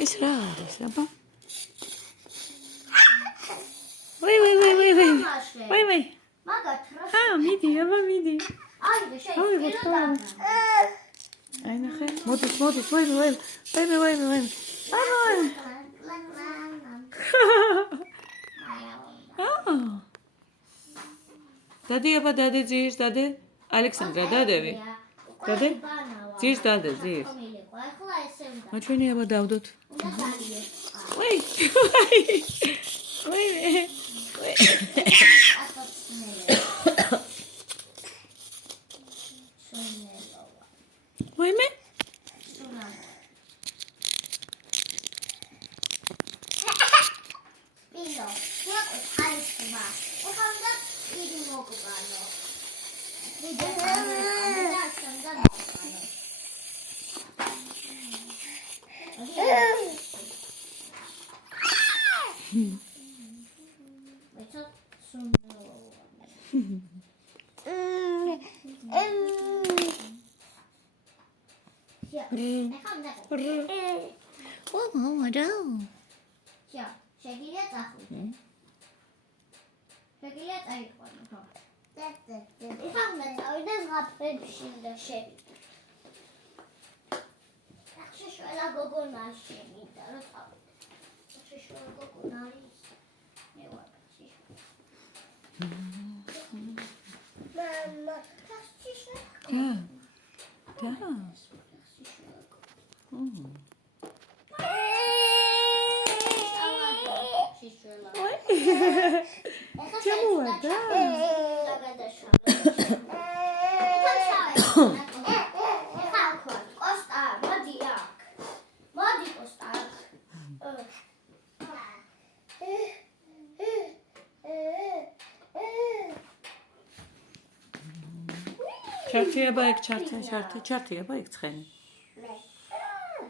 ეს რა არის, აბა? ვაი. მიდი, აბა მიდი. აი ნახე, მოდის, ვაი. დადე, აბა დადე ძირს, დადე. ალექსანდრა, დადევი. დადე? ძირს დადე, ძირს. მაჩვენი აბა დავდოთ. ვაი. ვაიმე? ჩარტი აბა ეგ ჩარტი აბა ეგ ცხენი.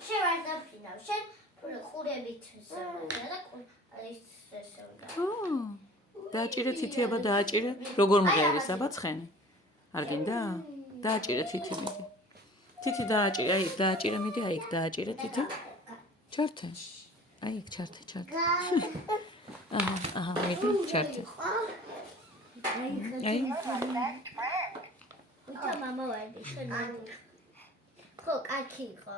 შევარდაფინავ შენ ყურებით და დააჭირე თითი აბა დააჭირე. როგორ მღერის აბა ცხენი? არ გინდა? დააჭირე თითი მიდი. თითი დააჭირე, აი ეგ დააჭირე მიდი, აი ეგ დააჭირე თითი. ჩარტი. აი ეგ ჩარტი. აჰა, მიდი ჩარტი. აი უთა მამა ვარდი შენ ხო კაცი იყო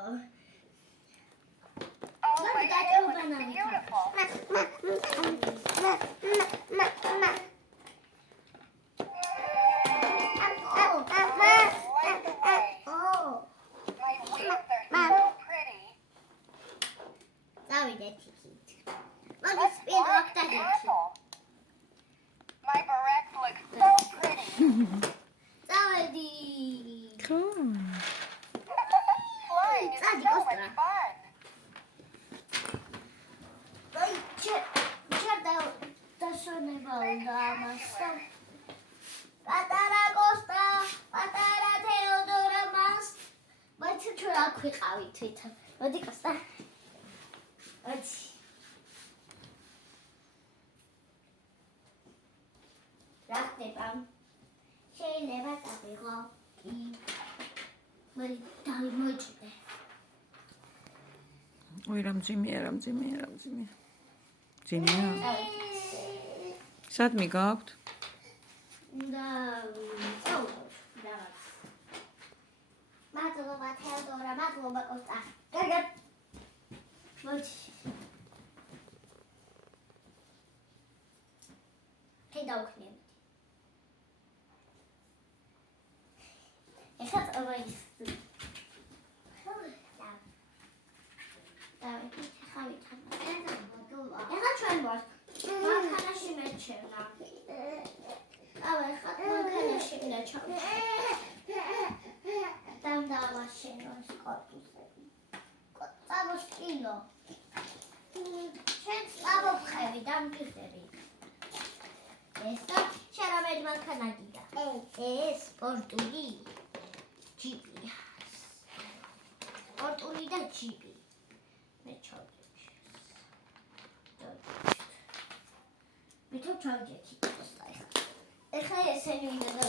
ой, ramzimia. ძიმია. სად მიგაქვთ? და მადლობა თეოდორა, მადლობა კოსტა. კარგად. მოდი. დავუქნიებთ. ეხლა წავაის. ეხლა ჩვენ ვართ. მანქანაში მეჩევნა. ეხლა მანქანაში მეჩევნა. დამდავაშენოს კორპუსები. წავოსკინო. შენ წავოხევი დამფიხები. ესა შერამედ მანქანა გიდა. ეს სპორტული ჯიპია. სპორტული და ჯიპი. მე ჩავდივარ. ვითომ ჩავჯექი პოსტა ეხლა ესენი უნდა